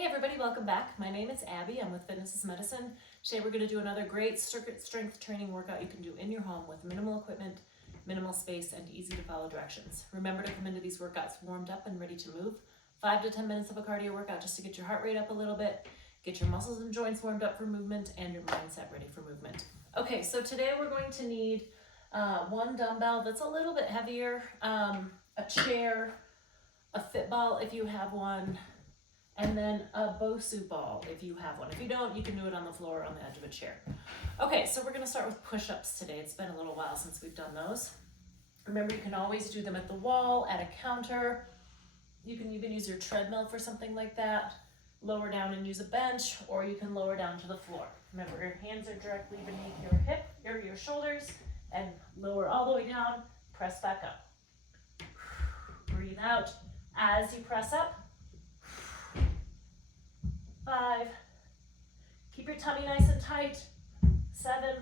Hey everybody, welcome back. My name is Abby. I'm with Fitness is Medicine. Today we're going to do another great circuit strength training workout you can do in your home with minimal equipment, minimal space, and easy to follow directions. Remember to come into these workouts warmed up and ready to move. 5 to 10 minutes of a cardio workout just to get your heart rate up a little bit, get your muscles and joints warmed up for movement, and your mindset ready for movement. Okay, so today we're going to need one dumbbell that's a little bit heavier, a chair, a fitball if you have one, and then a Bosu ball if you have one. If you don't, you can do it on the floor or on the edge of a chair. Okay, so we're gonna start with push-ups today. It's been a little while since we've done those. Remember, you can always do them at the wall, at a counter. You can even use your treadmill for something like that. Lower down and use a bench, or you can lower down to the floor. Remember, your hands are directly beneath your hip or your shoulders, and lower all the way down, press back up. Breathe out as you press up. 5, keep your tummy nice and tight. 7,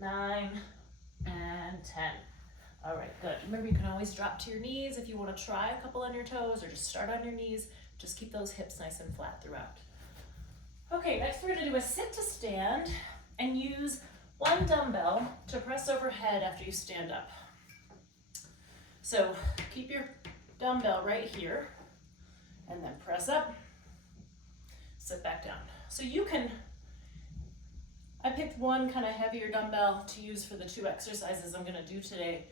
9, and 10. All right, good. Remember, you can always drop to your knees if you want to try a couple on your toes, or just start on your knees. Just keep those hips nice and flat throughout. Okay, next we're going to do a sit to stand and use one dumbbell to press overhead after you stand up. So keep your dumbbell right here, and then press up, sit back down. So you can, I picked one kind of heavier dumbbell to use for the 2 exercises I'm gonna do today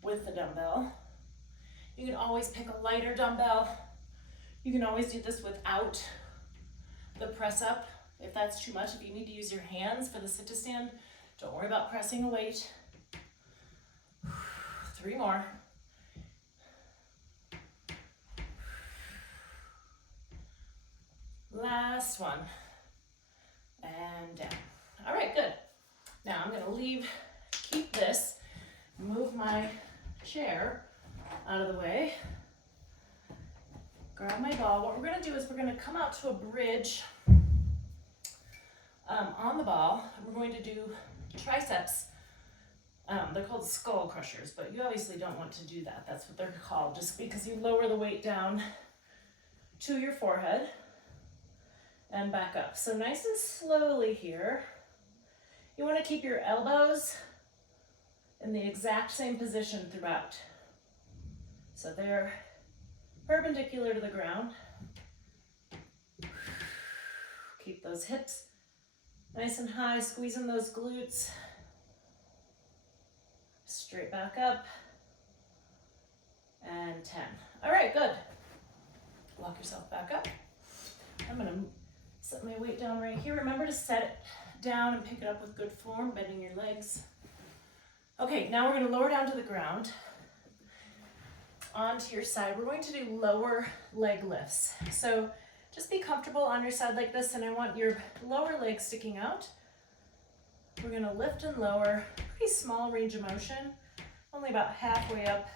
with the dumbbell. You can always pick a lighter dumbbell. You can always do this without the press up if that's too much. If you need to use your hands for the sit to stand, don't worry about pressing a weight. 3 more. Last one, and down. All right, good. Now I'm gonna keep this, move my chair out of the way, grab my ball. What we're gonna do is we're gonna come out to a bridge on the ball, and we're going to do triceps. They're called skull crushers, but you obviously don't want to do that. That's what they're called, just because you lower the weight down to your forehead and back up. So nice and slowly here. You want to keep your elbows in the exact same position throughout. So they're perpendicular to the ground. Keep those hips nice and high, squeezing those glutes. Straight back up. And 10. All right, good. Walk yourself back up. I'm gonna set my weight down right here. Remember to set it down and pick it up with good form, bending your legs. Okay, now we're going to lower down to the ground. Onto your side. We're going to do lower leg lifts. So just be comfortable on your side like this, and I want your lower leg sticking out. We're going to lift and lower, pretty small range of motion, only about halfway up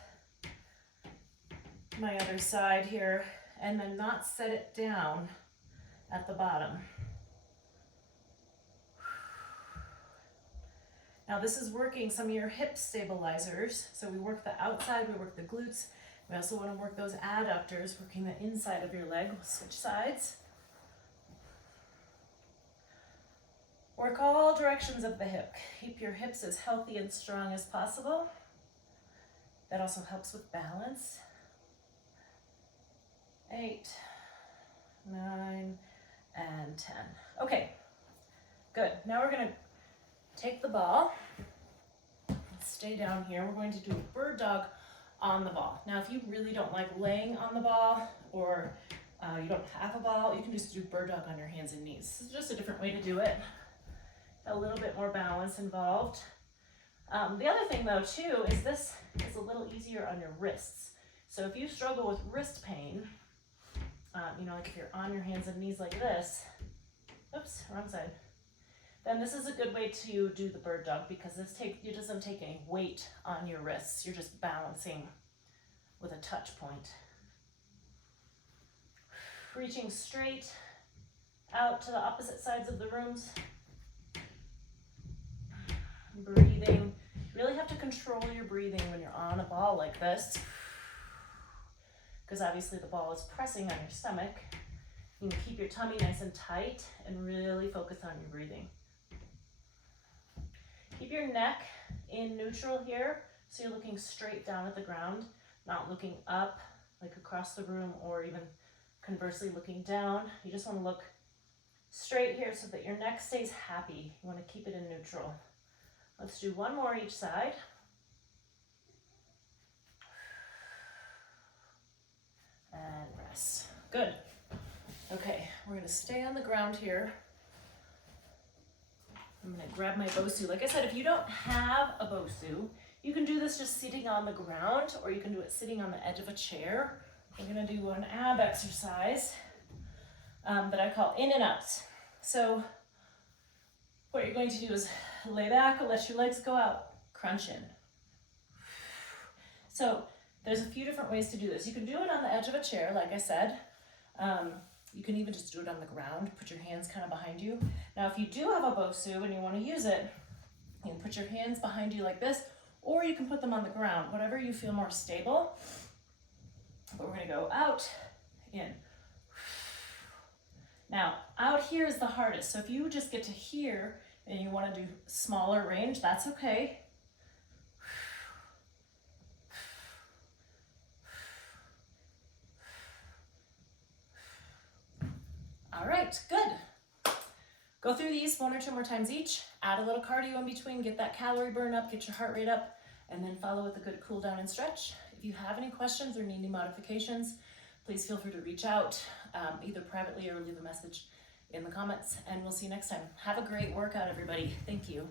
my other side here, and then not set it down at the bottom. Now this is working some of your hip stabilizers. So we work the outside, we work the glutes. We also want to work those adductors, working the inside of your leg. We'll switch sides. Work all directions of the hip. Keep your hips as healthy and strong as possible. That also helps with balance. 8, 9, and 10. Okay, good. Now we're gonna take the ball, stay down here. We're going to do a bird dog on the ball. Now, if you really don't like laying on the ball, or you don't have a ball, you can just do bird dog on your hands and knees. This is just a different way to do it. A little bit more balance involved. The other thing though too is this is a little easier on your wrists. So if you struggle with wrist pain, like if you're on your hands and knees like this, oops, wrong side, then this is a good way to do the bird dog, because it doesn't take any weight on your wrists. You're just balancing with a touch point. Reaching straight out to the opposite sides of the rooms. Breathing. You really have to control your breathing when you're on a ball like this. because obviously the ball is pressing on your stomach. You can keep your tummy nice and tight and really focus on your breathing. Keep your neck in neutral here, so you're looking straight down at the ground, not looking up like across the room or even conversely looking down. You just want to look straight here so that your neck stays happy. You want to keep it in neutral. Let's do one more each side. And rest. Good. Okay, we're gonna stay on the ground here. I'm gonna grab my Bosu. Like I said, if you don't have a Bosu, you can do this just sitting on the ground, or you can do it sitting on the edge of a chair. We're gonna do an ab exercise that I call in and outs. So what you're going to do is lay back, let your legs go out, crunch in. So there's a few different ways to do this. You can do it on the edge of a chair, like I said. You can even just do it on the ground, put your hands kind of behind you. Now, if you do have a Bosu and you want to use it, you can put your hands behind you like this, or you can put them on the ground, whatever you feel more stable. But we're going to go out, in. Now, out here is the hardest. So if you just get to here and you want to do smaller range, that's okay. All right, good. Go through these 1 or 2 more times each. Add a little cardio in between, get that calorie burn up, get your heart rate up, and then follow with a good cool down and stretch. If you have any questions or need any modifications, please feel free to reach out either privately or leave a message in the comments, and we'll see you next time. Have a great workout, everybody. Thank you.